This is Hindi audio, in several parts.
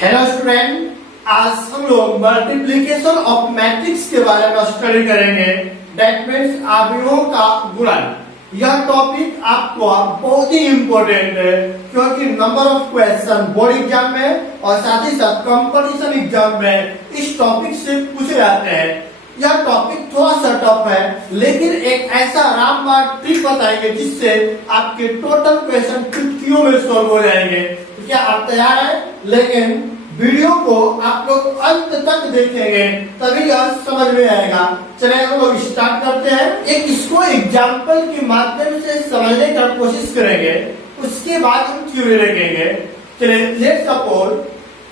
हेलो स्टूडेंट, आज हम लोग मल्टीप्लिकेशन ऑफ मैट्रिक्स के बारे में स्टडी करेंगे। दैट मीन्स अवयवों का गुणन। यह टॉपिक आपको बहुत ही इम्पोर्टेंट है क्योंकि number of question board exam में और साथ ही साथ कंपटीशन एग्जाम में इस टॉपिक से पूछे जाते हैं। यह टॉपिक थोड़ा सा टफ है, लेकिन एक ऐसा रामबाण ट्रिक बताएंगे जिससे आपके टोटल क्वेश्चन चुटकियों में सॉल्व हो जाएंगे। तो क्या आप तैयार हैं? लेकिन वीडियो को आप लोग अंत तक देखेंगे तभी यह समझ में आएगा। चलिए हम लोग स्टार्ट करते हैं। एक इसको एग्जाम्पल के माध्यम से समझने का कोशिश करेंगे, उसके बाद हम थ्योरी देखेंगे। चलिए लेट्स सपोज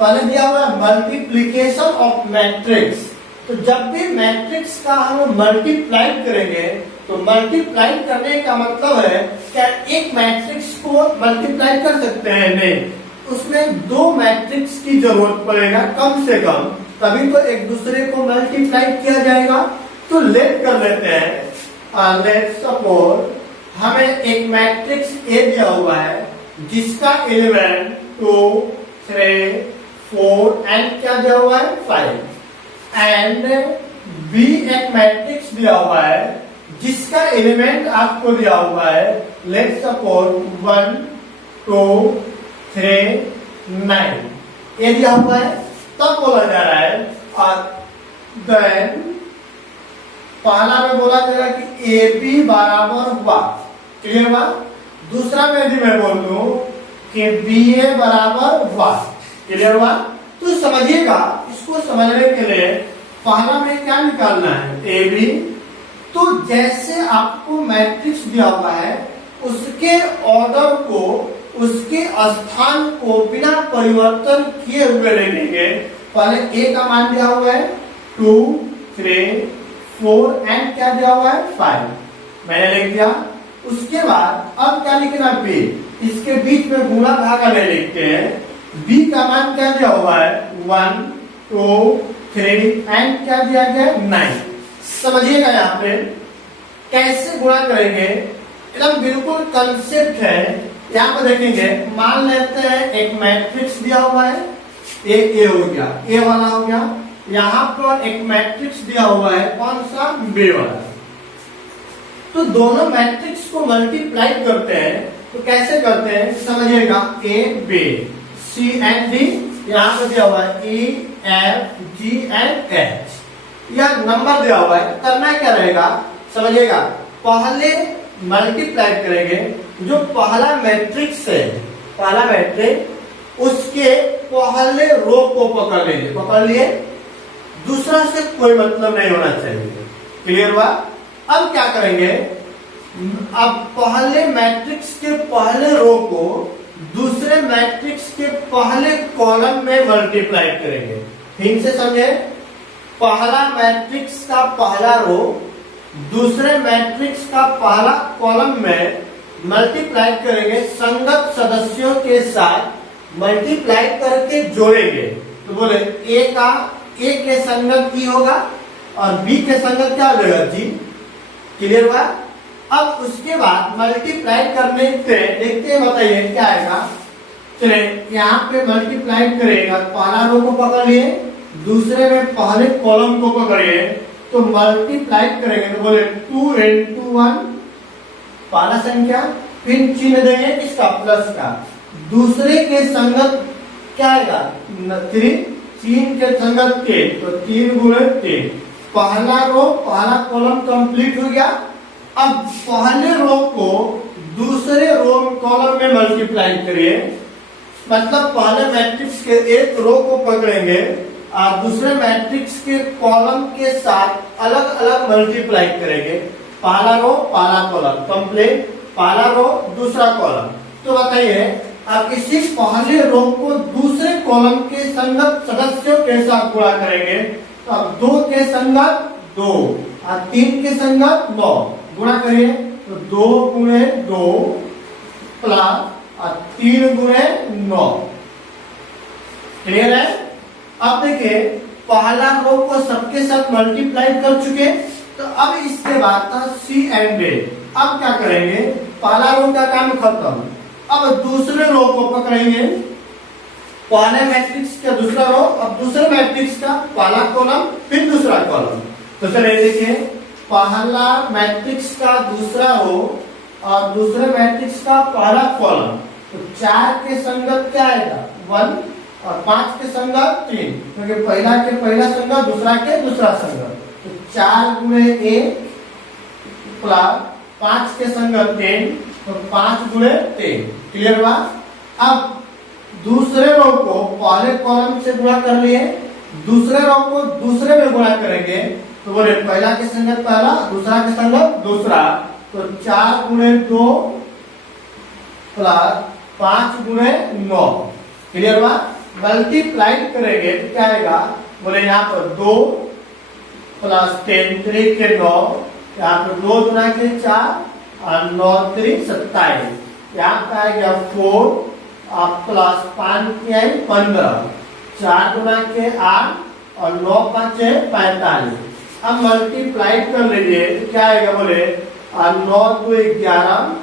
पहले दिया हुआ है मल्टीप्लिकेशन ऑफ मैट्रिक्स। तो जब भी मैट्रिक्स का हम मल्टीप्लाई करेंगे तो मल्टीप्लाई करने का मतलब है क्या एक मैट्रिक्स को मल्टीप्लाई कर सकते हैं? नहीं, उसमें दो मैट्रिक्स की जरूरत पड़ेगा कम से कम, तभी तो एक दूसरे को मल्टीप्लाई किया जाएगा। तो लेट कर लेते हैं। लेट सपोज हमें एक मैट्रिक्स ए दिया हुआ है जिसका एलिमेंट 2, 3, 4 एंड क्या दिया हुआ है 5 एंड बी एक मैट्रिक्स दिया हुआ है जिसका एलिमेंट आपको दिया हुआ है लेट सपोज 1, 2, 3, 9 ये दिया हुआ है। तब बोला जा रहा है और देन पहला में बोला जा रहा है कि ए बी बराबर हुआ। क्लियर हुआ? दूसरा में यदि मैं बोल दूं कि बी ए बराबर हुआ। क्लियर हुआ? तो समझिएगा, इसको समझने के लिए पहला में क्या निकालना है ए बी। तो जैसे आपको मैट्रिक्स दिया हुआ है उसके ऑर्डर को, उसके स्थान को बिना परिवर्तन किए हुए लिखेंगे। पहले ए का मान दिया हुआ है 2, 3, 4 एंड क्या दिया हुआ है 5 मैंने लिख दिया। उसके बाद अब क्या लिखना बी, इसके बीच में गुणा भागा नहीं लिखते हैं। बी का मान क्या दिया हुआ है 1, 2, 3 एंड क्या दिया गया 9। समझिएगा यहाँ पे कैसे गुणा करेंगे, एकदम बिल्कुल कंसेप्ट है। यहाँ पर देखेंगे, मान लेते हैं एक मैट्रिक्स दिया हुआ है, ए हो गया, ए वाला हो गया। यहाँ पर एक मैट्रिक्स दिया हुआ है कौन सा बी वाला। तो दोनों मैट्रिक्स को मल्टीप्लाई करते हैं। तो कैसे करते हैं समझिएगा, A B C and D, यहाँ पे दिया हुआ है E F G and H, यह नंबर दिया हुआ है। करना क्या रहेगा समझिएगा, पहले मल्टीप्लाई करेंगे जो पहला मैट्रिक्स है, पहला मैट्रिक्स उसके पहले रो को पकड़ लेंगे, पकड़ लिए, दूसरा से कोई मतलब नहीं होना चाहिए। क्लियर हुआ? अब क्या करेंगे, अब पहले मैट्रिक्स के पहले रो को दूसरे मैट्रिक्स के पहले कॉलम में मल्टीप्लाई करेंगे। ठीक से समझे? पहला मैट्रिक्स का पहला रो दूसरे मैट्रिक्स का पहला कॉलम में मल्टीप्लाई करेंगे, संगत सदस्यों के साथ मल्टीप्लाई करके जोड़ेंगे। तो बोले ए के संगत ई होगा और बी के संगत क्या हो जाएगा जी। क्लियर हुआ? अब उसके बाद मल्टीप्लाई करने से देखते हैं, बताइए क्या आएगा। चलिए यहाँ पे मल्टीप्लाई करेगा, पहला रो को पकड़ लिए, दूसरे में पहले कॉलम को पकड़िए, तो मल्टीप्लाई करेंगे तो बोले 2 into 1 पहला संख्या, फिर चिन्ह देंगे किसका प्लस का, दूसरे के संगत क्या आएगा 3 के संगत 3, तो 3 गुणे 3, पहला रो पहला कॉलम कंप्लीट हो गया। अब पहले रो को दूसरे रो कॉलम में मल्टीप्लाई करिए, मतलब पहले मैट्रिक्स के एक रो को पकड़ेंगे और दूसरे मैट्रिक्स के कॉलम के साथ अलग अलग मल्टीप्लाई करेंगे। पहला रो पहला कॉलम कंप्लीट, पहला रो दूसरा कॉलम। तो बताइए आप इसी पहले रो को दूसरे कॉलम के संगत सदस्यों के साथ गुणा करेंगे। तो अब 2 के संगत 2 और 3 के संगत 9 गुणा करिए, तो 2 गुणे 2 प्लस और 3 गुणे 9। क्लियर है? अब देखिए पहला रो को सबके साथ मल्टीप्लाई कर चुके, तो अब इसके बाद था सी एंड डी। अब क्या करेंगे, पहला रो का काम खत्म, अब दूसरे रो को पकड़ेंगे पहले मैट्रिक्स का दूसरा रो, अब दूसरे मैट्रिक्स का पहला कॉलम फिर दूसरा कॉलम। तो चलिए देखिए, पहला मैट्रिक्स का दूसरा रो और दूसरे मैट्रिक्स का पहला कॉलम। तो 4 के संगत क्या आएगा 1 और 5 के संगत 3, क्योंकि पहला के पहला संगत दूसरा के दूसरा संगत। तो 4 गुणे 1 प्लस 5 के संगत 10, तो 5 गुणे 3। क्लियर बात। अब दूसरे रो को पहले कॉलम से गुणा कर लिए, दूसरे रो को दूसरे में गुणा करेंगे। तो बोले पहला के संगत पहला, दूसरा के संगत दूसरा। तो 4 गुणे 2 प्लस 5 गुणे 9। क्लियर बात। मल्टीप्लाई करेंगे तो क्या आएगा, बोले यहाँ पर 2 प्लस 10 3 के 9, यहाँ पर 2 गुना के 4 और 9 3 27। यहाँ पे आएगा 4 प्लस 5 के 15, 4 गुना के 8 और 9 5 45। अब मल्टीप्लाई कर लीजिए तो क्या आएगा, बोले 9 2 11,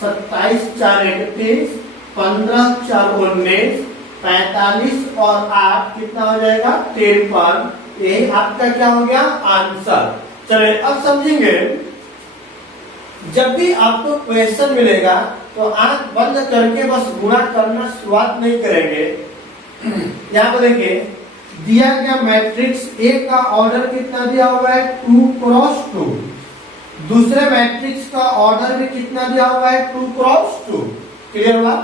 27 4 31, 15 4 19, 45 और 8 कितना हो जाएगा 53। यही आपका क्या हो गया आंसर। चलिए अब समझेंगे, जब भी आपको क्वेश्चन मिलेगा तो आंख बंद करके बस गुणा करना शुरुआत नहीं करेंगे। यहाँ पर देखिए, दिया गया मैट्रिक्स ए का ऑर्डर कितना दिया हुआ है 2 क्रॉस 2, दूसरे मैट्रिक्स का ऑर्डर भी कितना दिया हुआ है 2 क्रॉस 2। क्लियर हुआ।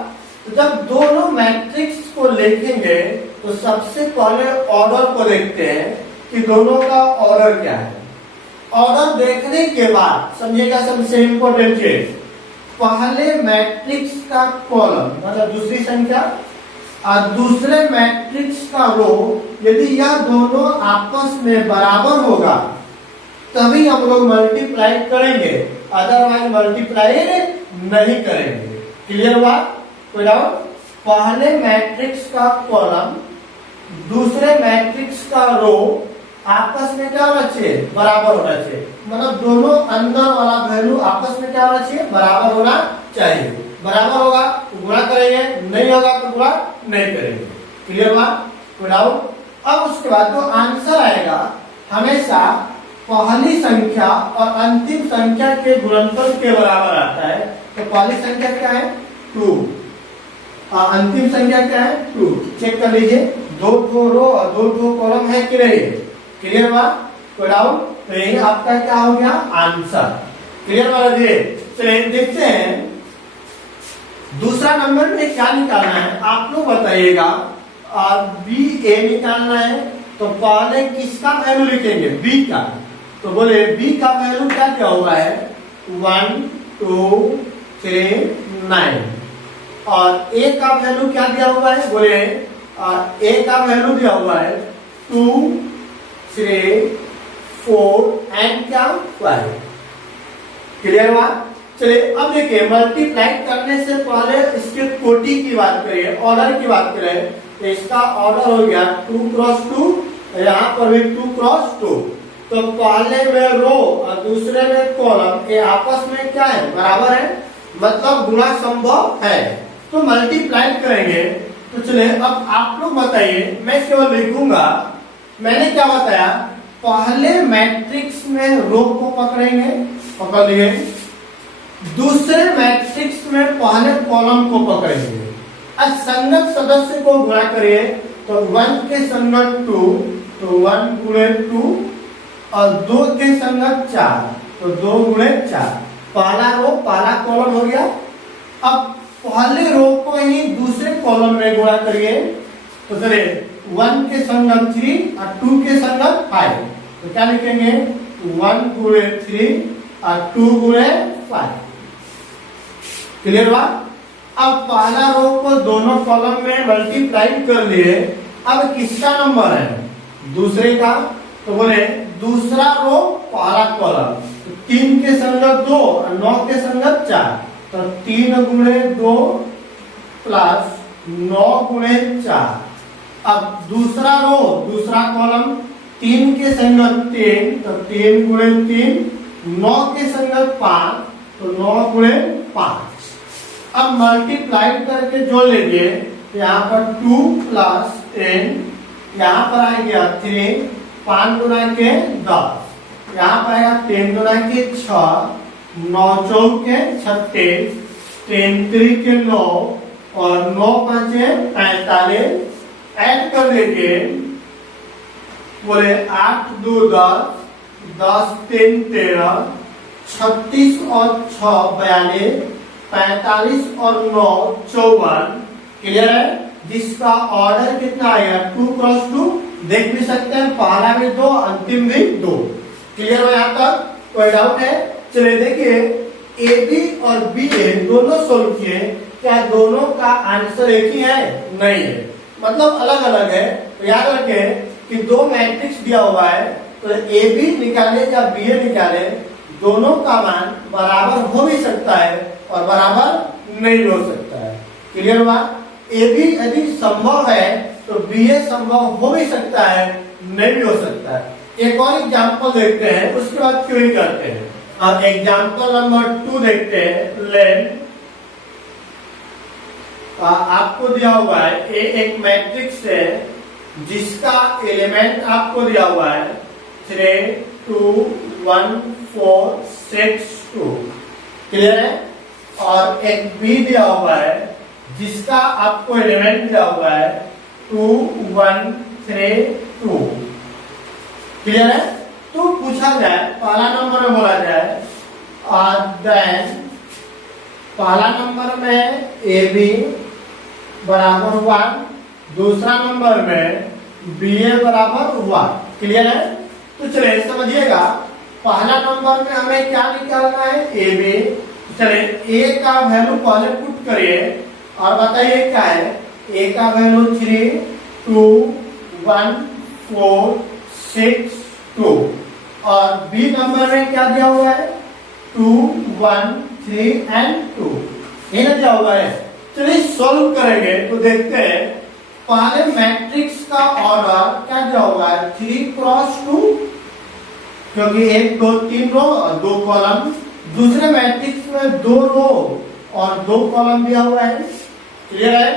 तो जब दोनों मैट्रिक्स को लिखेंगे तो सबसे पहले ऑर्डर को देखते हैं कि दोनों का ऑर्डर क्या है। ऑर्डर देखने के बाद समझिएगा सबसे इंपॉर्टेंट चीज, पहले मैट्रिक्स का कॉलम मतलब दूसरी संख्या और दूसरे मैट्रिक्स का रो, यदि यह दोनों आपस में बराबर होगा तभी हम लोग मल्टीप्लाई करेंगे, अदरवाइज मल्टीप्लाई नहीं करेंगे। क्लियर बात। कोई डाउट। पहले मैट्रिक्स का कॉलम दूसरे मैट्रिक्स का रो आपस में क्या होना चाहिए बराबर होना चाहिए, मतलब दोनों अंदर वाला वैल्यू आपस में क्या होना चाहिए बराबर होना चाहिए। बराबर होगा तो गुणा करेंगे, नहीं होगा तो गुणा नहीं करेंगे। क्लियर बात। कोई डाउट। अब उसके बाद जो आंसर आएगा हमेशा पहली संख्या और अंतिम संख्या के गुणनफल के बराबर आता है। तो पहली संख्या क्या है 2, अंतिम संख्या क्या है 2। चेक कर लीजिए, 2 रो और 2 कॉलम है कि नहीं। क्लियर बात। कोई डाउट। तो यही आपका क्या हो गया आंसर। क्लियर वाला जी। चलिए देखते हैं दूसरा नंबर में क्या निकालना है, आप लोग बताइएगा। बी ए निकालना है तो पहले किसका वैल्यू लिखेंगे बी का। तो बोले बी का वैल्यू क्या क्या हुआ है 1 2 3 9 और ए का वैल्यू क्या दिया हुआ है, बोले ए का वैल्यू दिया हुआ है 2 3 4 एंड क्या 5। क्लियर हुआ। चलिए अब देखिए, मल्टीप्लाई करने से पहले इसके कोटि की बात करिए, ऑर्डर की बात करें तो इसका ऑर्डर हो गया 2 क्रॉस 2, यहाँ पर भी 2 क्रॉस 2। तो पहले में रो और दूसरे में कॉलम ये आपस में क्या है बराबर है, मतलब गुणा संभव है। तो मल्टीप्लाई करेंगे। तो चलिए अब आप लोग बताइए, मैं केवल लिखूंगा। मैंने क्या बताया, पहले मैट्रिक्स में रो को पकड़ेंगे, पकड़ लिए, दूसरे मैट्रिक्स में पहले कॉलम को पकड़ेंगे। अब संगत सदस्य को गुणा करिए तो 1 के संगत 2, तो 1 गुणे 2 और 2 के संगत 4, तो 2 गुणे 4। पहला रो पहला कॉलम हो गया। अब पहले रो को ही दूसरे कॉलम में गुणा करिए तो चलिए 1 के संगत 3 और 2 के संगत 5, तो क्या लिखेंगे 1 गुणे 3 और 2 गुणे 5। क्लियर बात। अब पहला रो को दोनों कॉलम में मल्टीप्लाई कर लिए। अब किसका नंबर है दूसरे का, तो बोले दूसरा रो पहला कॉलम, तो 3 के संगत 2 और 9 के संगत 4, तो 3 गुणे 2 प्लस 9 गुणे 4। अब दूसरा रो दूसरा कॉलम 3 के संगत 3, तो 3 गुणे 3, 9 के संगत 5, तो 9 गुणे 5। अब मल्टीप्लाई करके जोड़ लीजिए यहाँ पर 2 प्लस 10, यहाँ पर आ गया 3, 5 गुना के 10, यहाँ पर आएगा 10 गुना के 6, 9 चौके 36, 10 3 के 9 और 9 5 45, ऐड कर देंगे, बोले 8 2 10, 10 3 13, 36 और 6 42, 45 और 9 54। क्लियर है? जिसका ऑर्डर कितना आएगा 2 क्रॉस 2, देख भी सकते हैं, पहला भी 2, अंतिम भी 2। क्लियर हो यहाँ तक? कोई डाउट है? चलिए देखिए, ए बी और बी ए दोनों सोल्व किए, क्या दोनों का आंसर एक ही है? नहीं है, मतलब अलग अलग है। तो याद रखें कि दो मैट्रिक्स दिया हुआ है, तो ए बी निकाले या बी ए निकाले, दोनों का मान बराबर हो भी सकता है और बराबर नहीं हो सकता है। क्लियर हुआ? ए बी यदि संभव है तो बी ए संभव हो भी सकता है, नहीं भी हो सकता है। एक और एग्जांपल देखते हैं, उसके बाद क्वेरी करते हैं। अब एग्जांपल नंबर 2 देखते हैं। लेट आपको दिया हुआ है ए एक मैट्रिक्स है जिसका एलिमेंट आपको दिया हुआ है 3 2 1 4 6 2। क्लियर है? और एक बी दिया हुआ है जिसका आपको एलिमेंट दिया हुआ है 2 1 3 2। क्लियर है? तो पूछा जाए, पहला नंबर में बोला जाए देन पहला नंबर में ए बी बराबर 1, दूसरा नंबर में बी ए बराबर 1। क्लियर है? तो चलिए समझिएगा, पहला नंबर में हमें क्या निकालना है? A B. चलिए ए का वैल्यू पहले पुट करिए और बताइए क्या है। ए का वैल्यू 3 2 1 4 6 2 और बी नंबर में क्या दिया हुआ है? 2 1 3 एंड 2 ये ना दिया हुआ है। चलिए सॉल्व करेंगे तो देखते हैं, पहले मैट्रिक्स का ऑर्डर क्या दिया हुआ है? 3 क्रॉस 2, क्योंकि 1 2 3 रो और 2 कॉलम। दूसरे मैट्रिक्स में 2 रो और 2 कॉलम दिया हुआ है। क्लियर है?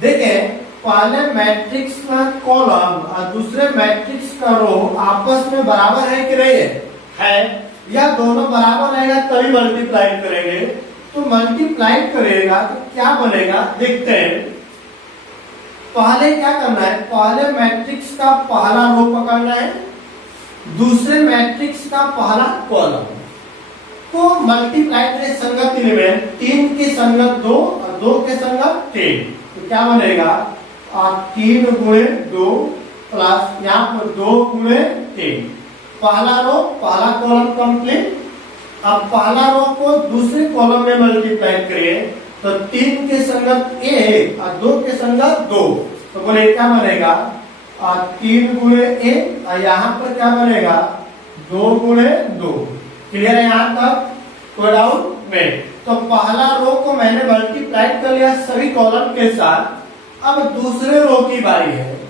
देखें, पहले मैट्रिक्स का कॉलम और दूसरे मैट्रिक्स का रो आपस में बराबर है कि नहीं है? या दोनों बराबर रहेगा तभी मल्टीप्लाई करेंगे। तो मल्टीप्लाई करेगा तो क्या बनेगा देखते हैं। पहले क्या करना है? पहले मैट्रिक्स का पहला रो पकड़ना है, दूसरे मैट्रिक्स का पहला कॉलम को मल्टीप्लाई करें संगत एलिमेंट। 3 की संगत 2 और 2 के संगत 3, तो क्या बनेगा? 3 गुणे 2 प्लस यहाँ पर 2 गुणे 3। पहला रो पहला कॉलम कंप्लीट। अब पहला रो को दूसरे कॉलम में मल्टीप्लाई करिए, तो 3 के संगत 1 और 2 के संगत 2, तो बोले क्या बनेगा? 3 गुणे 1 और यहाँ पर क्या बनेगा? 2 गुणे 2। क्लियर है यहाँ तक? कोई डाउट नहीं? तो पहला रो को मैंने मल्टीप्लाई कर लिया सभी कॉलम के साथ। अब दूसरे रो की बारी है।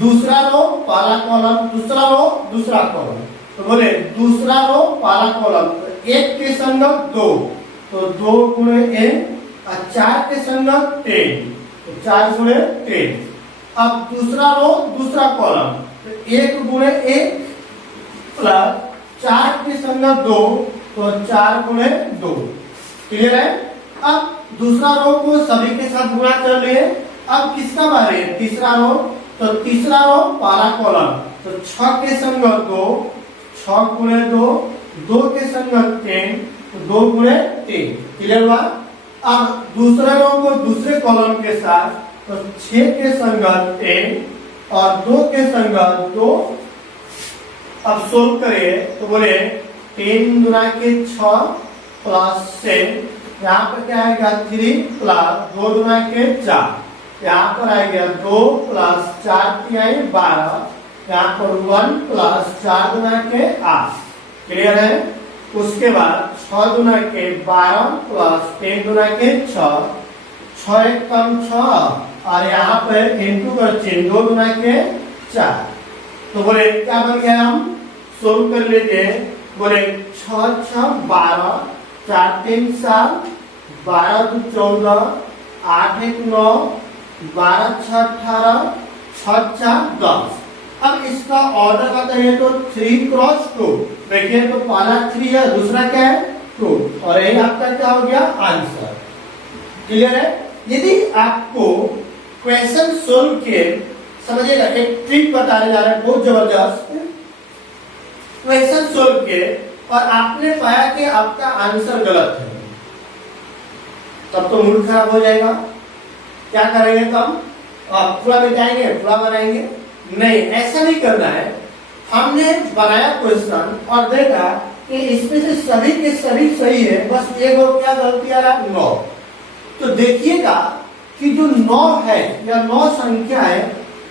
दूसरा रो पहला कॉलम, दूसरा रो दूसरा कॉलम, तो बोले दूसरा रो पहला कॉलम, तो 1 के संगत 2, तो 2 गुणे 1 और 4 के संगत 3, तो 4 गुणे 3। अब दूसरा रो दूसरा कॉलम, तो 1 गुणे 1 प्लस 4 के संगत 2, तो 4 गुणे 2। क्लियर है? अब दूसरा रो को सभी के साथ गुणा कर लिए। अब किसका बारी है? तीसरा रो, तो तीसरा रो पहला कॉलम, तो 6 के संगत 2, 6 गुणे 2, 2 के संगत 3, तो 2 गुणे 3। क्लियर हुआ? अब दूसरे रो को दूसरे कॉलम के साथ, तो 6 के संगत 3 और 2 के संगत 2। अब सोल्व करिए तो बोले 3 गुना के 6 प्लस 6, यहाँ पर क्या आएगा? 3 प्लस 2 गुना के 4, यहाँ पर आएगा 2 प्लस 4 3 12, यहाँ पर 1 प्लस 4 गुना के 8। क्लियर है? उसके बाद 6 गुना के 12 प्लस 3 गुना के 6, 6 एक कम 6 और यहाँ पे इंटू का चिन्ह 2 गुना के 4। तो बोले क्या बन गया? हम सोल्व कर लीजिए। बोले 6 6 12, 4 3 7, 12 2 14, 8 1 9, 12 6 18 6 4 10। अब इसका ऑर्डर बताइए तो 3 क्रॉस 2। देखिए तो पहला 3 है, दूसरा क्या है 2, और यही आपका क्या हो गया आंसर। क्लियर है। यदि आपको क्वेश्चन सोल्व के समझिएगा, एक ट्रिक बताने जा रहे हैं बहुत जबरदस्त। क्वेश्चन सोल्व के और आपने पाया कि आपका आंसर गलत है, तब तो मूड खराब हो जाएगा। क्या करेंगे तब? आप पूरा मिटाएंगे, पूरा बनाएंगे? नहीं, ऐसा नहीं करना है। हमने बनाया क्वेश्चन और देखा कि इसमें से सभी के सभी सही है, बस एक और क्या गलती आ रहा है 9। तो देखिएगा कि जो 9 है या 9 संख्या है,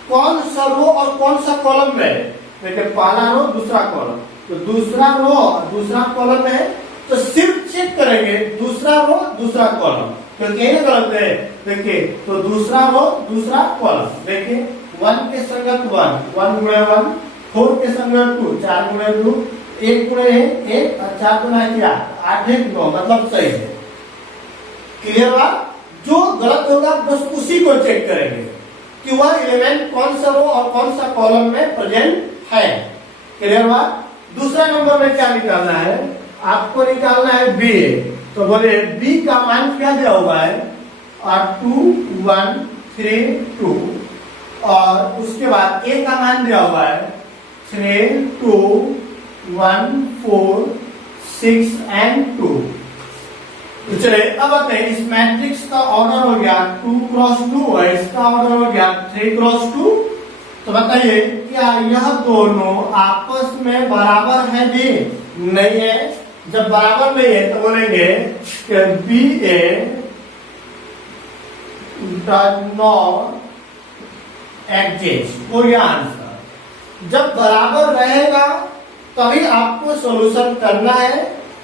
कौन सा रो और कौन सा कॉलम में है। देखिए पहला रो दूसरा कॉलम, तो दूसरा रो दूसरा कॉलम है, तो सिर्फ चेक करेंगे दूसरा रो दूसरा कॉलम, क्योंकि ये गलत है। देखिए तो दूसरा रो दूसरा कॉलम, देखिए 1 के संगत 1, 1 गुणे 1, 4 के संगत 2, 4 गुणे 2, 1 गुणे 1 और 4 गुना 4, 8 1 9, मतलब सही है। क्लियर बात। जो गलत होगा बस उसी को चेक करेंगे कि वह एलिमेंट कौन सा रो और कौन सा कॉलम में प्रेजेंट है। क्लियर बात। दूसरा नंबर में क्या निकालना है? आपको निकालना है बी। तो बोले बी का मान क्या दिया हुआ है? 2 1 3 2, और उसके बाद ए का मान दिया हुआ है 3 2 1 4 6 एंड 2। तो चलिए अब आते हैं, इस मैट्रिक्स का ऑर्डर हो गया 2 क्रॉस 2 है, इसका ऑर्डर हो गया 3 क्रॉस 2। तो बताइए क्या यह दोनों आपस में बराबर है भी? नहीं है। जब बराबर नहीं है तो बोलेंगे कि B A does not exist. कोई आंसर। जब बराबर रहेगा तभी आपको सॉल्यूशन करना है,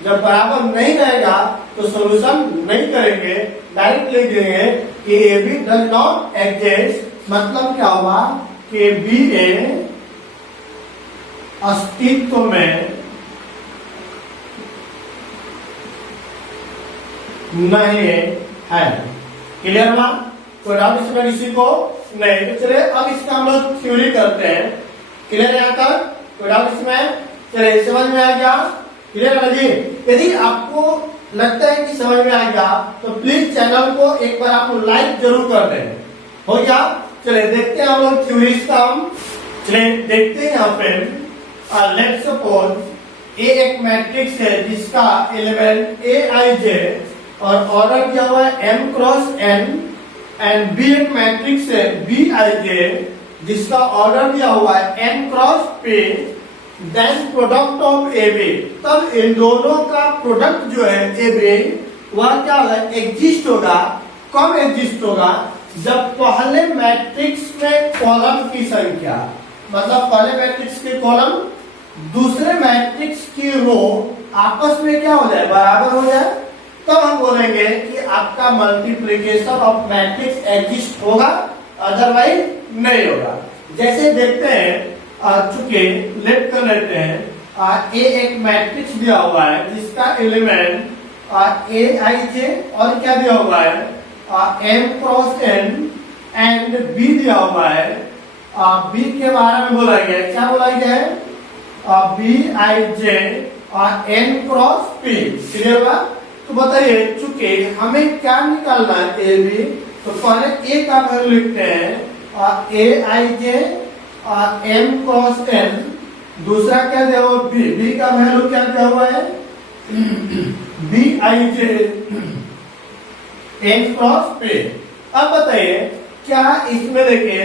जब बराबर नहीं रहेगा तो सॉल्यूशन नहीं करेंगे, डायरेक्ट लिख देंगे कि A B does not exist. मतलब क्या हुआ कि बी ए अस्तित्व में नहीं है। क्लियर हुआ? कोई डाउट इसमें किसी को नहीं? तो चलिए अब इसका हम लोग थ्योरी करते हैं। क्लियर है यहाँ तक? कोई डाउट इसमें? चलिए समझ में आ गया? क्लियर है जी? यदि आपको लगता है कि समझ में आ गया तो प्लीज चैनल को एक बार आप लाइक जरूर कर दें। हो गया? चलिए देखते हैं हम लोग थ्योरीज का। हम चलिए देखते हैं यहाँ पे। लेट्स सपोज ए एक मैट्रिक्स है जिसका एलिमेंट ए आई जे और ऑर्डर दिया हुआ है m cross n, and B एक मैट्रिक्स है बी आई जे जिसका ऑर्डर दिया हुआ है m cross p, then product of A B. तब इन दोनों का प्रोडक्ट जो है ए बी वह क्या होगा? एग्जिस्ट होगा। कब एग्जिस्ट होगा? जब पहले मैट्रिक्स में कॉलम की संख्या, मतलब पहले मैट्रिक्स के कॉलम दूसरे मैट्रिक्स की रो आपस में क्या हो जाए? बराबर हो जाए। तब हम बोलेंगे कि आपका मल्टीप्लिकेशन ऑफ मैट्रिक्स एग्जिस्ट होगा, अदरवाइज नहीं होगा। जैसे देखते हैं, चूंकि लेट कर लेते हैं, ए एक मैट्रिक्स दिया हुआ है जिसका एलिमेंट ए आई जे और क्या दिया हुआ है m cross n, and b दिया हुआ है। b के बारे में बोला गया है, क्या बोला गया है? b i j और n क्रॉस p। क्लियर हुआ? तो बताइए चूंकि हमें क्या निकालना है ए बी, तो पहले ए का वैल्यू लिखते हैं ए आई जे और m क्रॉस n, दूसरा क्या दिया हुआ b, b का वैल्यू क्या दिया हुआ है b आई जे n क्रॉस p। अब बताइए क्या इसमें देखिए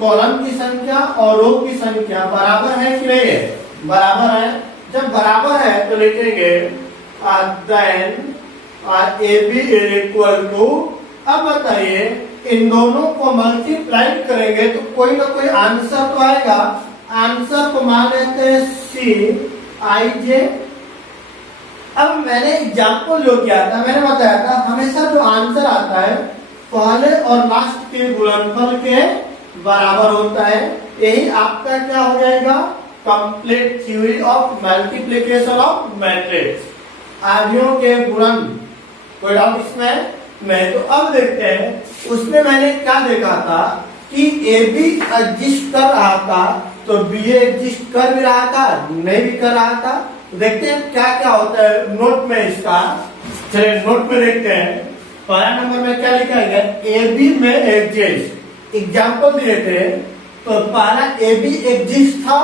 कॉलम की संख्या और रो की संख्या बराबर है कि नहीं है? बराबर है। जब बराबर है तो लिखेंगे then A B equal to. अब बताइए इन दोनों को मल्टीप्लाई करेंगे तो कोई ना कोई आंसर तो आएगा। आंसर को मान लेते हैं सी आई जे। अब मैंने एग्जाम्पल जो किया था, मैंने बताया था हमेशा जो आंसर आता है पहले और लास्ट के गुणनफल के बराबर होता है। यही आपका क्या हो जाएगा? Complete theory of multiplication of matrix, आदियों के गुणन। कोई डाउट इसमें? में। तो अब देखते हैं उसमें मैंने क्या देखा था कि ए बी एग्जिस्ट कर रहा था तो बी ए एग्जिस्ट कर भी रहा था, नहीं भी कर रहा था। तो देखते हैं क्या क्या होता है नोट में इसका। चलिए नोट में देखते हैं। पहला नंबर में क्या लिखा गया, ए बी में एग्जिस्ट। एग्जाम्पल दिए थे तो पहला ए बी एग्जिस्ट था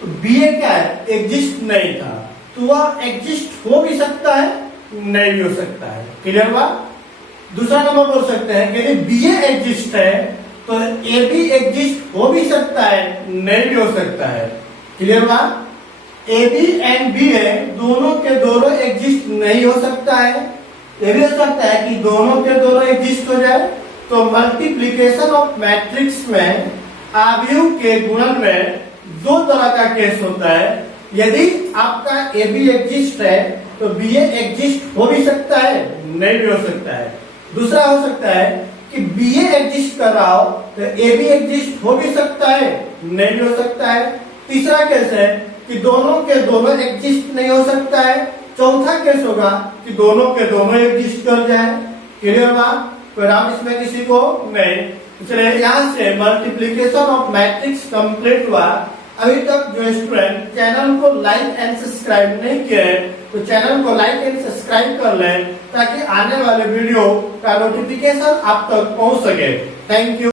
तो बी ए क्या है, एग्जिस्ट नहीं था। तो वह एग्जिस्ट हो भी सकता है, नहीं भी हो सकता है। क्लियर बात। दूसरा नंबर बोल सकते हैं कि बी ए एग्जिस्ट है तो ए बी एग्जिस्ट हो भी सकता है, नहीं भी हो सकता है। क्लियर बात। ए बी एंड बी ए दोनों के दोनों एग्जिस्ट नहीं हो सकता है। ये भी हो सकता है कि दोनों के दोनों एग्जिस्ट हो जाए। तो मल्टीप्लिकेशन ऑफ मैट्रिक्स में अवयव के गुणन में दो तरह का केस होता है। यदि आपका ए बी एग्जिस्ट है तो बी ए एग्जिस्ट हो भी सकता है, नहीं भी हो सकता है। दूसरा हो सकता है कि बी ए एग्जिस्ट कर रहा हो तो ए बी एग्जिस्ट हो भी सकता है, नहीं भी हो सकता है। तीसरा केस है कि दोनों के दोनों एग्जिस्ट नहीं हो सकता है। चौथा केस होगा कि दोनों के दोनों एग्जिस्ट कर जाए। क्लियर बात। कोई डाउट इसमें किसी को नहीं। इसलिए यहाँ से मल्टीप्लिकेशन ऑफ मैट्रिक्स कंप्लीट हुआ। अभी तक जो स्टूडेंट चैनल को लाइक एंड सब्सक्राइब नहीं किए तो चैनल को लाइक एंड सब्सक्राइब कर लें ताकि आने वाले वीडियो का नोटिफिकेशन आप तक पहुंच सके। Thank you.